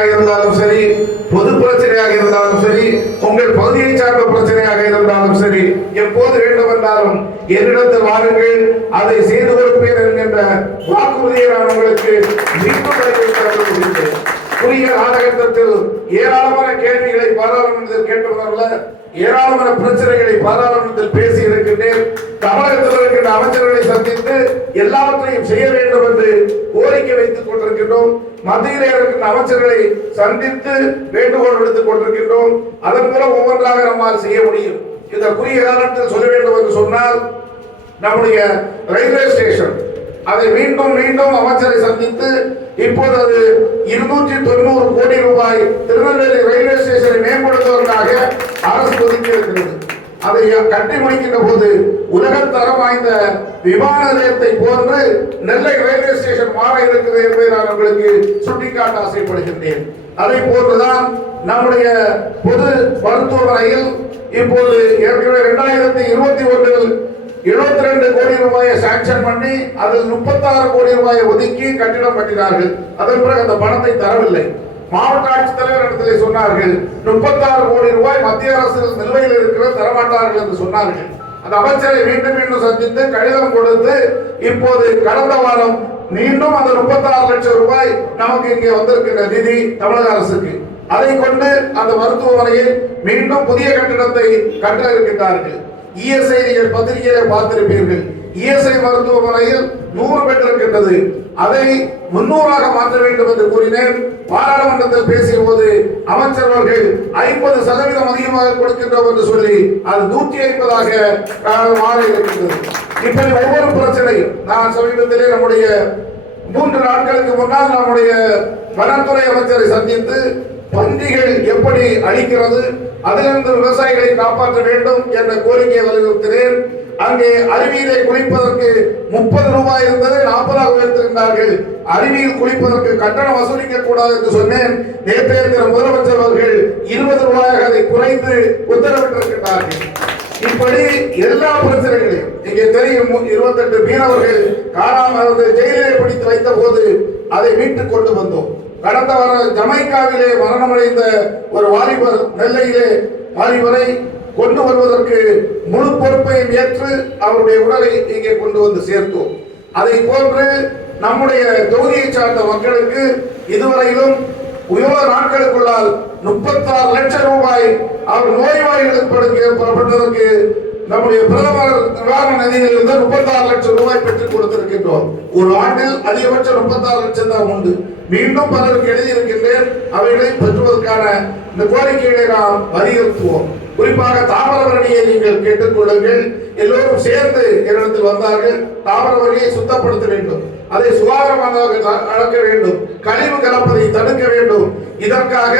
பிரச்சனையாக இருந்தாலும் சரி பொது பிரச்சனையாக இருந்தாலும் சரி உங்கள் பகுதியை சார்ந்த பிரச்சனையாக இருந்தாலும் சரி எப்போது வேண்டும் என்றாலும் என்னிடத்தில் வாருங்கள் அதை செய்து கொடுப்பேன் என்கின்ற வாக்குறுதியை நான் உங்களுக்கு மீண்டும் புதிய காலகட்டத்தில் ஏராளமான கேள்விகளை பாராளுமன்றத்தில் கேட்டவர்கள ஏராளமான பிரச்சனைகளை பாராளுமன்றத்தில் பேசி இருக்கின்றேன். தமிழகத்தில் இருக்கின்ற அமைச்சர்களை சந்தித்து எல்லாவற்றையும் செய்ய வேண்டும் என்று கோரிக்கை வைத்துக் கொண்டிருக்கின்றோம். மத்தியிலே இருக்கின்ற அமைச்சர்களை சந்தித்து வேண்டுகோள் விடுத்துக் கொண்டிருக்கின்றோம். அதன் மூலம் ஒவ்வொன்றாக நம்மால் செய்ய முடியும். இந்த குறுகிய காலத்தில் சொல்ல வேண்டும் என்று சொன்னால் நம்முடைய ரயில்வே ஸ்டேஷன் அதை மீண்டும் மீண்டும் அமைச்சரை சந்தித்து இப்போது அது இருநூற்றி தொண்ணூறு கோடி ரூபாய் திருநெல்வேலி ரயில்வே ஸ்டேஷனை மேம்படுத்துவதற்காக அரசு ஒதுக்கி இருக்கிறது. அதை கட்டி முடிக்கின்ற போது உலகத்தரம் வாய்ந்த விமான நிலையத்தை போன்று நெல்லை ரயில்வே ஸ்டேஷன் மாற இருக்கிறது என்பதை நான் உங்களுக்கு சுட்டிக்காட்ட ஆசைப்படுகின்றேன். அதை போன்றுதான் நம்முடைய பொது மருத்துவமனையில் இப்போது ஏற்கனவே இரண்டாயிரத்தி இருபத்தி ஒன்றில் இருபத்தி ரெண்டு கோடி ரூபாயை சாங்ஷன் பண்ணி அதில் முப்பத்தாறு கோடி ரூபாயை ஒதுக்கி கட்டிடம் கட்டினார்கள். அதன் பிறகு அந்த பணத்தை தரவில்லை. மாவட்ட ஆட்சித்தலைவர் இடத்திலே சொன்னார்கள் முப்பத்தாறு கோடி ரூபாய் மத்திய அரசு நிலுவையில் இருக்கிற தரமாட்டார்கள் என்று சொன்னார்கள். அந்த அமைச்சரை மீண்டும் மீண்டும் சந்தித்து கடிதம் கொடுத்து இப்போது கடந்த வாரம் மீண்டும் அந்த முப்பத்தாறு லட்சம் ரூபாய் நமக்கு இங்கே வந்திருக்கின்ற நிதி தமிழக அரசுக்கு. அதை கொண்டு அந்த மருத்துவமனையில் மீண்டும் புதிய கட்டிடத்தை கட்ட இருக்கின்றார்கள். இஎஸ்ஐ நீங்கள் பத்திரிகையில பார்த்திருப்பீர்கள். இஎஸ்ஐ மருத்துவமனையில் நூறு பெட் இருக்கின்றது அதை முன்னூறாக மாற்ற வேண்டும் என்று கூறினேன். பாராளுமன்றத்தில் பேசிய போது அமைச்சர் அவர்கள் ஐம்பது சதவீதம் அதிகமாக கொடுக்கின்றோம் என்று சொல்லி அது நூற்றி ஐம்பதாக மாற இருக்கின்றது. இப்படி ஒவ்வொரு பிரச்சனையும் நான் சமீபத்திலே நம்முடைய மூன்று நாட்களுக்கு முன்னால் நம்முடைய வனத்துறை அமைச்சரை சந்தித்து பன்றிகள் எப்படி அழிக்கிறது அதிலிருந்து விவசாயிகளை காப்பாற்ற வேண்டும் என்ற கோரிக்கையை வலியுறுத்தினேன். அங்கே அருவியிலே குளிப்பதற்கு முப்பது ரூபாய் இருந்ததை நாற்பதாக உயர்த்திருந்தார்கள். அருவியில் குளிப்பதற்கு கட்டணம் வசூலிக்க கூடாது என்று சொன்னேன். நேற்றைய தினம் முதலமைச்சர் அவர்கள் இருபது ரூபாயாக அதை குறைத்து உத்தரவிட்டிருக்கிறார்கள் இப்படி எல்லா பிரச்சனைகளையும் இங்கே தெரியும் இருபத்தெட்டு மீனவர்கள் காணாமல் ஜெயிலிலே பிடித்து வைத்த போது அதை மீட்டுக் கொண்டு வந்தோம். கடந்த வர ஜமைக்காவிலே மரணமடைந்த ஒரு வாலிபர் நெல்லையிலே வாலிபரை கொண்டு வருவதற்கு முழு பொறுப்பையும் ஏற்று அவருடைய உடலை இங்கே கொண்டு வந்து சேர்த்தோம். அதை போன்று நம்முடைய தொகுதியை சார்ந்த மக்களுக்கு இதுவரையிலும் உயர் நாட்களுக்குள்ளால் முப்பத்தாறு லட்சம் ரூபாய் அவர் நோய்வாய்களுக்கு புறப்பட்டதற்கு நம்முடைய பிரதமர் நிவாரண நிதியிலிருந்து முப்பத்தாறு லட்சம் ரூபாய் பெற்றுக் கொடுத்திருக்கின்றோம். ஒரு ஆண்டில் அதிகபட்சம் முப்பத்தாறு லட்சம் தான் உண்டு. மீண்டும் பலருக்கு எழுதியிருக்கின்றேன். அவைகளை பெற்றுவதற்கான இந்த கோரிக்கைகளை நாம் வலியுறுத்துவோம். குறிப்பாக தாமரவரணியை நீங்கள் கேட்டுக்கொள்ளுங்கள் எல்லோரும் சேர்ந்து என்னிடத்தில் வந்தார்கள். தாமரவரணியை சுத்தப்படுத்த வேண்டும். அதை சுகாதாரமாக நடக்க வேண்டும். கழிவு கலப்பதை தடுக்க வேண்டும். இதற்காக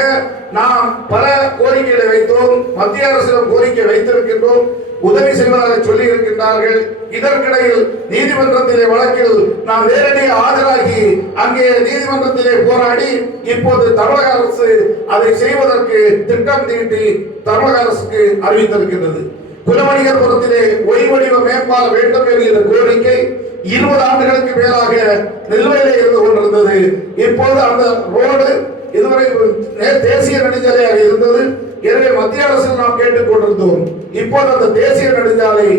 நாம் பல கோரிக்கைகளை வைத்தோம். மத்திய அரசிடம் கோரிக்கை வைத்திருக்கின்றோம். உதவி செய்வதாக சொல்லி இருக்கின்றார்கள் இதற்கிடையில் நீதிமன்றத்திலே வழக்கில் நாம் நேரடி ஆதரவு அங்கே நீதிமன்றத்திலே போராடி இப்போது தமிழக அரசு அதை செய்வதற்கு திட்டம் தீட்டி தமிழக அரசுக்கு அறிவித்திருக்கின்றது. குலமணிகர்புரத்திலே புறத்திலே வடிவ மேம்பால வேண்டும் என்கிற கோரிக்கை இருபது ஆண்டுகளுக்கு மேலாக நிலுவையிலே இருந்து கொண்டிருந்தது. இப்போது அந்த ரோடு இதுவரை தேசிய நெடுஞ்சாலையாக இருந்தது. எனவே மத்திய அரசு நாம் கேட்டுக் கொண்டிருந்தோம். இப்போது அந்த தேசிய நெடுஞ்சாலை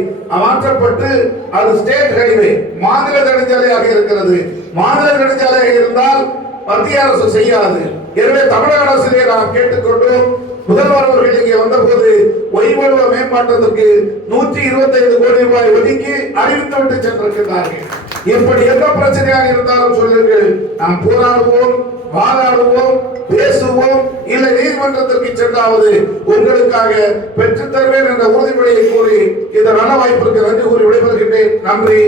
மாற்றப்பட்டு அது ஸ்டேட் ஹைவே மாநில நெடுஞ்சாலையாக இருக்கிறது. மாநில நெடுஞ்சாலையாக இருந்தால் மத்திய அரசு செய்யாது. எனவே தமிழக அரசிலே நாம் கேட்டுக்கொண்டோம் முதல்வர் அவர்கள் இங்கே வந்தபோது ஒய்வழுவ மேம்பாட்டத்திற்கு நூற்றி இருபத்தி ஐந்து கோடி ரூபாய் ஒதுக்கி அறிவித்து விட்டு சென்றிருக்கிறார்கள். எப்படி எந்த பிரச்சனையாக இருந்தாலும் சொல்லுங்கள். நாம் போராடுவோம். வாதாடுவோம் பேசுவோம் இல்லை நீதிமன்றத்திற்கு சென்றாவது உங்களுக்காக பெற்றுத் தருவேன் என்ற உறுதிமொழியை கூறி இந்த நல்ல வாய்ப்பிற்கு நன்றி கூறி விடைபெறுகின்றேன். நன்றி